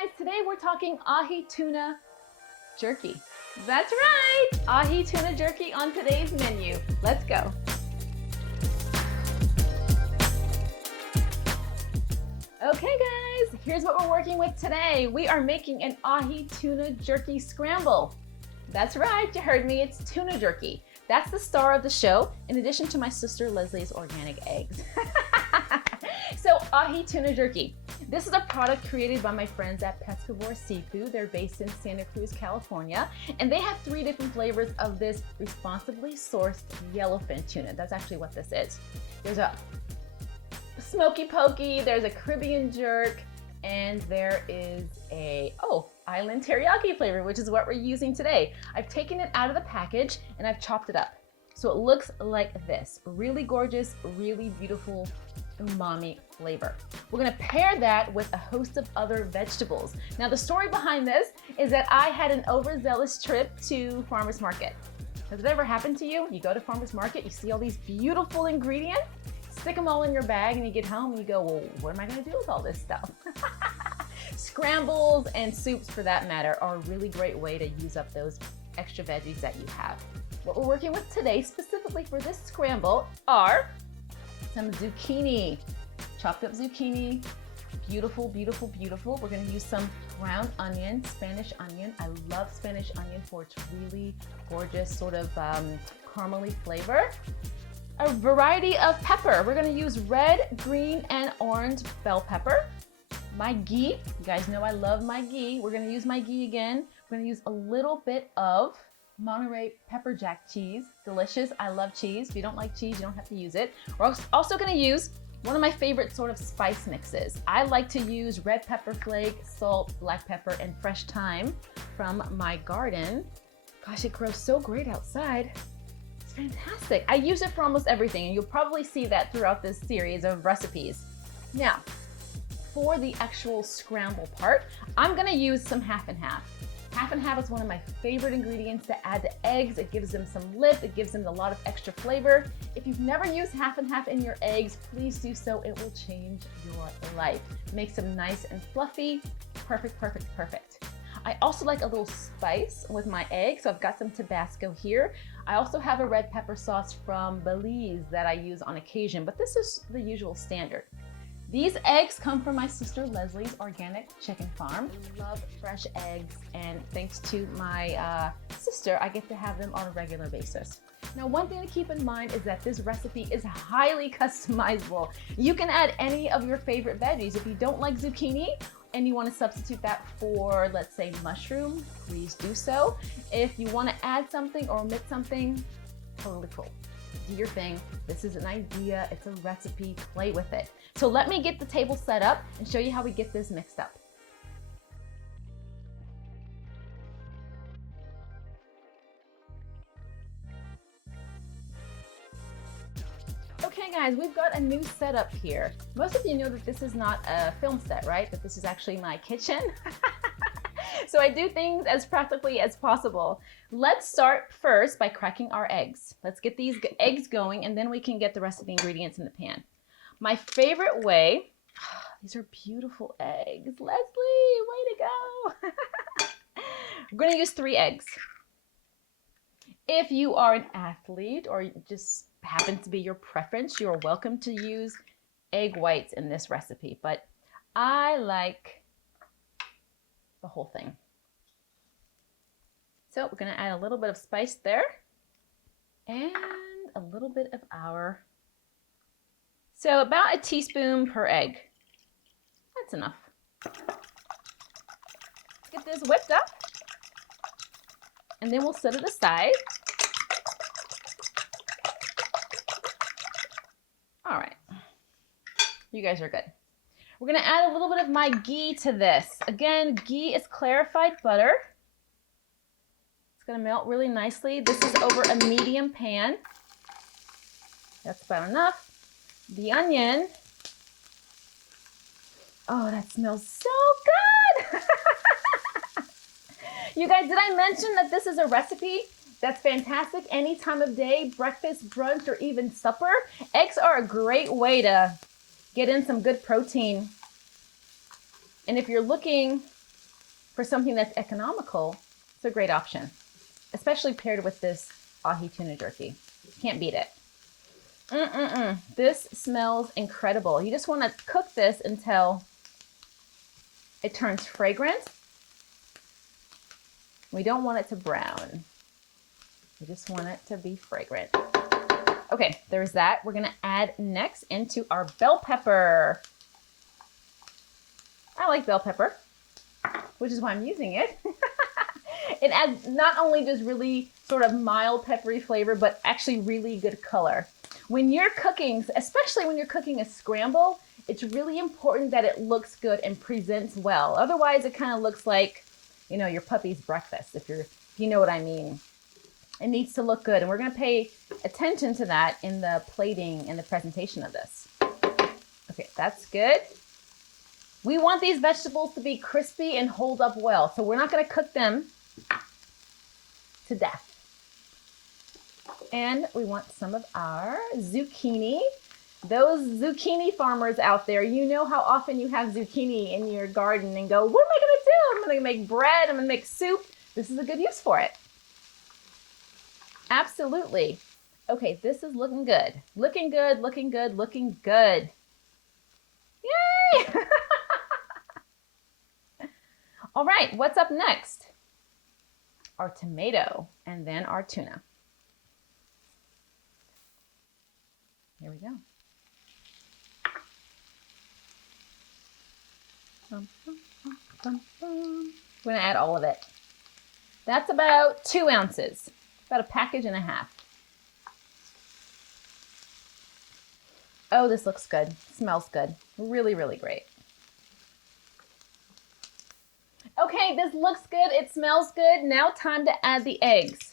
guys, today we're talking Ahi Tuna Jerky. That's right, Ahi Tuna Jerky on today's menu. Let's go. Okay guys, here's what we're working with today. We are making an Ahi Tuna Jerky Scramble. That's right, you heard me, it's tuna jerky. That's the star of the show, in addition to my sister Leslie's organic eggs. So Ahi Tuna Jerky. This is a product created by my friends at Pescatarian Seafood. They're based in Santa Cruz, California, and they have 3 different flavors of this responsibly sourced yellowfin tuna. That's actually what this is. There's a smoky pokey, there's a Caribbean jerk, and there is a, island teriyaki flavor, which is what we're using today. I've taken it out of the package and I've chopped it up. So it looks like this. Really gorgeous, really beautiful umami flavor. We're gonna pair that with a host of other vegetables. Now the story behind this is that I had an overzealous trip to farmer's market. Has it ever happened to you? You go to farmer's market, you see all these beautiful ingredients, stick them all in your bag, and you get home and you go, well, what am I gonna do with all this stuff? Scrambles and soups, for that matter, are a really great way to use up those extra veggies that you have. What we're working with today, specifically for this scramble, are some zucchini, chopped up zucchini, beautiful, beautiful, beautiful. We're gonna use some ground onion, Spanish onion. I love Spanish onion for its really gorgeous sort of caramely flavor. A variety of pepper. We're gonna use red, green, and orange bell pepper. My ghee, you guys know I love my ghee. We're gonna use my ghee again. We're gonna use a little bit of Monterey pepper jack cheese. Delicious, I love cheese. If you don't like cheese, you don't have to use it. We're also gonna use one of my favorite sort of spice mixes. I like to use red pepper flake, salt, black pepper, and fresh thyme from my garden. Gosh, it grows so great outside. It's fantastic. I use it for almost everything, and you'll probably see that throughout this series of recipes. Now, for the actual scramble part, I'm gonna use some half and half. Half and half is one of my favorite ingredients to add to eggs. It gives them some lift, it gives them a lot of extra flavor. If you've never used half and half in your eggs, please do so. It will change your life. Makes them nice and fluffy. Perfect, perfect, perfect. I also like a little spice with my eggs, so I've got some Tabasco here. I also have a red pepper sauce from Belize that I use on occasion, but this is the usual standard. These eggs come from my sister Leslie's organic chicken farm. I love fresh eggs, and thanks to my sister, I get to have them on a regular basis. Now, one thing to keep in mind is that this recipe is highly customizable. You can add any of your favorite veggies. If you don't like zucchini and you want to substitute that for, let's say, mushroom, please do so. If you want to add something or omit something, totally cool. Do your thing. This is an idea, it's a recipe, play with it. So let me get the table set up and show you how we get this mixed up. Okay guys, we've got a new setup here. Most of you know that this is not a film set, right? That this is actually my kitchen. So I do things as practically as possible. Let's start first by cracking our eggs. Let's get these eggs going, and then we can get the rest of the ingredients in the pan. My favorite way, these are beautiful eggs. Leslie, way to go. We're gonna use 3 eggs. If you are an athlete or just happens to be your preference, you're welcome to use egg whites in this recipe, but I like the whole thing. So we're gonna add a little bit of spice there and a little bit of so about a teaspoon per egg. That's enough. Get this whipped up and then we'll set it aside. All right, you guys are good. We're gonna add a little bit of my ghee to this. Again, ghee is clarified butter. It's gonna melt really nicely. This is over a medium pan. That's about enough. The onion. Oh, that smells so good. You guys, did I mention that this is a recipe that's fantastic any time of day, breakfast, brunch, or even supper? Eggs are a great way to get in some good protein. And if you're looking for something that's economical, it's a great option, especially paired with this Ahi Tuna Jerky. Can't beat it. This smells incredible. You just want to cook this until it turns fragrant. We don't want it to brown. We just want it to be fragrant. Okay, there's that. We're gonna add next into our bell pepper. I like bell pepper, which is why I'm using it. It adds not only just really sort of mild peppery flavor, but actually really good color. When you're cooking, especially when you're cooking a scramble, it's really important that it looks good and presents well. Otherwise, it kind of looks like, you know, your puppy's breakfast, if you know what I mean. It needs to look good, and we're gonna pay attention to that in the plating and the presentation of this. Okay, that's good. We want these vegetables to be crispy and hold up well, so we're not gonna cook them to death. And we want some of our zucchini. Those zucchini farmers out there, you know how often you have zucchini in your garden and go, what am I gonna do? I'm gonna make bread, I'm gonna make soup. This is a good use for it. Absolutely. Okay, this is looking good. Looking good, looking good, looking good. Yay! All right, what's up next? Our tomato and then our tuna. Here we go. I'm gonna add all of it. That's about 2 ounces, about a package and a half. Oh, this looks good. Smells good. Really, really great. Okay, this looks good. It smells good. Now time to add the eggs.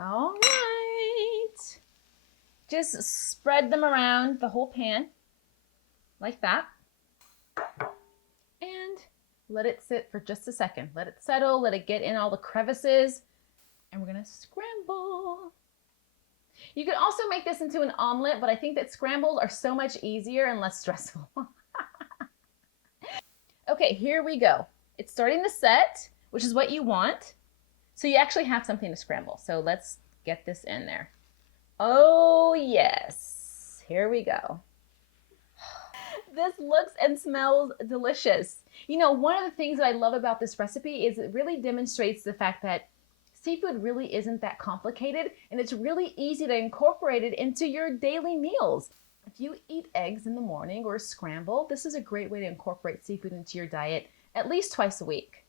All right. Just spread them around the whole pan like that. And let it sit for just a second. Let it settle, let it get in all the crevices, and we're gonna scramble. You could also make this into an omelet, but I think that scrambles are so much easier and less stressful. Okay, here we go. It's starting to set, which is what you want. So you actually have something to scramble. So let's get this in there. Oh yes, here we go. This looks and smells delicious. You know, one of the things that I love about this recipe is it really demonstrates the fact that seafood really isn't that complicated, and it's really easy to incorporate it into your daily meals. If you eat eggs in the morning or scramble, this is a great way to incorporate seafood into your diet at least twice a week.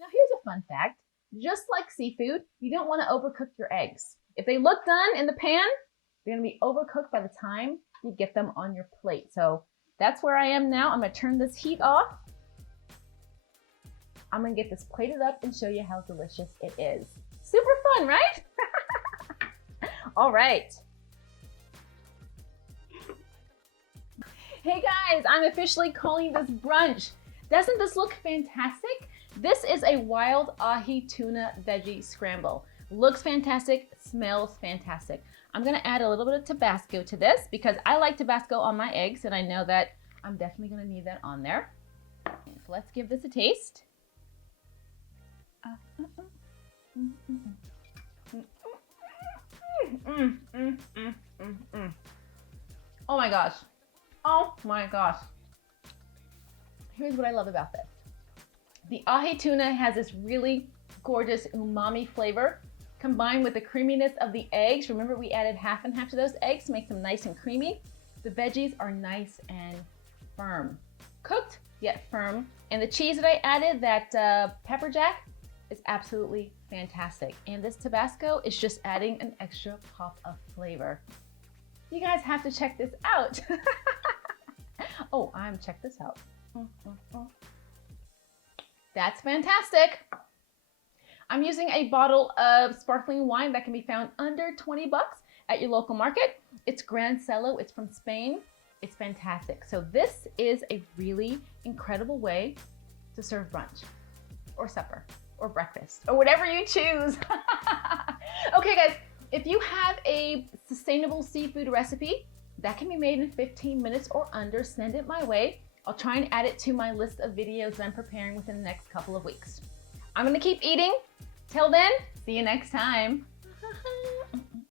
Now here's a fun fact. Just like seafood, you don't want to overcook your eggs. If they look done in the pan, they're going to be overcooked by the time you get them on your plate. So that's where I am now. I'm going to turn this heat off. I'm going to get this plated up and show you how delicious it is. Super fun, right? All right. Hey guys, I'm officially calling this brunch. Doesn't this look fantastic? This is a wild ahi tuna veggie scramble. Looks fantastic, smells fantastic. I'm gonna add a little bit of Tabasco to this because I like Tabasco on my eggs, and I know that I'm definitely gonna need that on there. So let's give this a taste. Oh my gosh. Oh my gosh. Here's what I love about this. The ahi tuna has this really gorgeous umami flavor combined with the creaminess of the eggs. Remember, we added half and half to those eggs to make them nice and creamy. The veggies are nice and firm. Cooked, yet firm. And the cheese that I added, that pepper jack, is absolutely fantastic. And this Tabasco is just adding an extra pop of flavor. You guys have to check this out. Oh, check this out. That's fantastic. I'm using a bottle of sparkling wine that can be found under 20 bucks at your local market. It's Gran Celo, it's from Spain. It's fantastic. So this is a really incredible way to serve brunch or supper or breakfast or whatever you choose. Okay guys, if you have a sustainable seafood recipe that can be made in 15 minutes or under, send it my way. I'll try and add it to my list of videos that I'm preparing within the next couple of weeks. I'm gonna keep eating. Till then, see you next time.